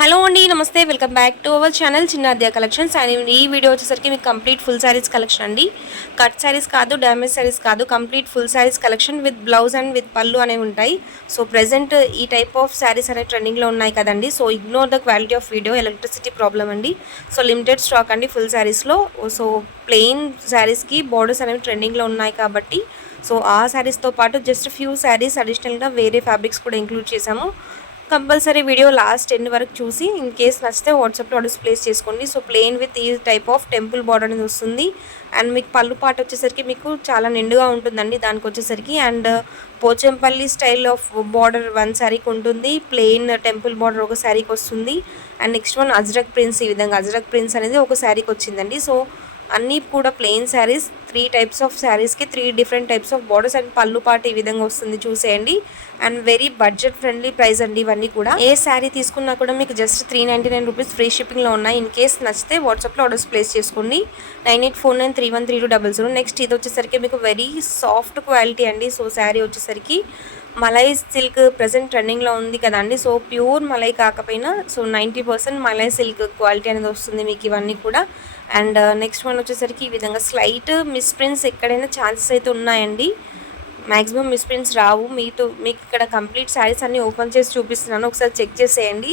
Hello అండి, నమస్తే. Welcome back to our channel చిన్న అద్యా కలెక్షన్స్. అండ్ ఈ వీడియో వచ్చేసరికి మీకు కంప్లీట్ ఫుల్ శారీస్ కలెక్షన్ అండి. కట్ శారీస్ కాదు, డ్యామేజ్ శారీస్ కాదు, complete full saris collection with blouse and with పళ్ళు అనేవి ఉంటాయి. సో ప్రెజెంట్ ఈ టైప్ ఆఫ్ శారీస్ అనేవి ట్రెండింగ్లో ఉన్నాయి కదండి. So ignore the quality of video, electricity problem అండి. సో లిమిటెడ్ స్టాక్ అండి ఫుల్ శారీస్లో. సో ప్లెయిన్ శారీస్కి బార్డర్స్ అనేవి ట్రెండింగ్లో ఉన్నాయి కాబట్టి సో ఆ శారీస్తో పాటు జస్ట్ ఫ్యూ శారీస్ అడిషనల్గా వేరే ఫ్యాబ్రిక్స్ కూడా ఇంక్లూడ్ చేసాము. కంపల్సరీ వీడియో లాస్ట్ ఎండ్ వరకు చూసి ఇన్ కేస్ నచ్చితే వాట్సాప్లో ఆర్డర్స్ ప్లేస్ చేసుకోండి. సో ప్లెయిన్ విత్ ఈ టైప్ ఆఫ్ టెంపుల్ బార్డర్ అనేది వస్తుంది. అండ్ మీకు పళ్ళు పాట వచ్చేసరికి మీకు చాలా నిండుగా ఉంటుందండి దానికి వచ్చేసరికి. And Pochampally style of border one శారీకి ఉంటుంది, ప్లెయిన్ టెంపుల్ బార్డర్ ఒక శారీకి వస్తుంది. And next one ajrakh prints, ఈ విధంగా అజ్రక్ ప్రిన్స్ అనేది ఒక శారీకి వచ్చిందండి. సో అన్నీ కూడా ప్లెయిన్ శారీస్, 3 టైప్స్ ఆఫ్ శారీస్కి 3 different types of borders and పళ్ళు పాట ఈ విధంగా వస్తుంది, చూసేయండి. And very budget friendly price అండి ఇవన్నీ కూడా. ఏ శారీ తీసుకున్నా కూడా మీకు జస్ట్ 399 రూపీస్ ఫ్రీ షిప్పింగ్లో ఉన్నాయి. ఇన్ కేస్ నచ్చితే వాట్సాప్లో ఆర్డర్స్ ప్లేస్ చేసుకోండి. 9849313200. నెక్స్ట్ ఇది వచ్చేసరికి మీకు వెరీ సాఫ్ట్ క్వాలిటీ అండి. సో శారీ వచ్చేసరికి మలై సిల్క్ ప్రజెంట్ ట్రెండింగ్లో ఉంది కదండి. సో ప్యూర్ మలై కాకపోయినా సో 90% మలై సిల్క్ క్వాలిటీ అనేది వస్తుంది మీకు ఇవన్నీ కూడా. అండ్ నెక్స్ట్ వన్ వచ్చేసరికి ఈ విధంగా స్లైట్ మిస్ప్రింట్స్ ఎక్కడైనా ఛాన్సెస్ అయితే ఉన్నాయండి. మ్యాక్సిమం మిస్ప్రింట్స్ రావు. మీకు ఇక్కడ కంప్లీట్ శారీస్ అన్నీ ఓపెన్ చేసి చూపిస్తున్నాను, ఒకసారి చెక్ చేసేయండి.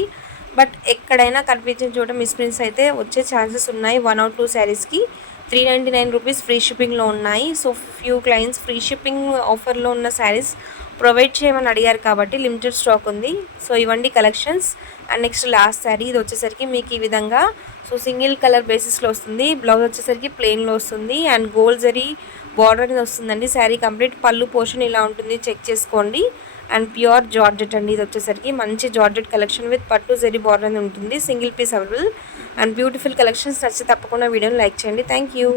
బట్ ఎక్కడైనా కనిపించిన చోట మిస్ప్రింట్స్ అయితే వచ్చే ఛాన్సెస్ ఉన్నాయి. 1 or 2 శారీస్కి 399 రూపీస్ ఫ్రీ షిప్పింగ్లో ఉన్నాయి. So few clients free shipping ఆఫర్లో ఉన్న శారీస్ ప్రొవైడ్ చేయమని అడిగారు కాబట్టి లిమిటెడ్ స్టాక్ ఉంది. సో ఇవ్వండి collections. And next last sari ఇది వచ్చేసరికి మీకు ఈ విధంగా సో సింగిల్ కలర్ బేసిస్లో వస్తుంది. బ్లౌజ్ వచ్చేసరికి ప్లెయిన్లో వస్తుంది. అండ్ గోల్డ్ జరీ బార్డర్ అనేది వస్తుందండి. శారీ కంప్లీట్ పళ్ళు పోర్షన్ ఇలా ఉంటుంది, చెక్ చేసుకోండి. అండ్ ప్యూర్ జార్జెట్ అండి ఇది వచ్చేసరికి. మంచి జార్జెట్ కలెక్షన్ విత్ పట్టు జరీ బార్డర్ అనేది ఉంటుంది. Single piece available. And beautiful collections నచ్చితే తప్పకుండా వీడియోని లైక్ చేయండి. Thank you.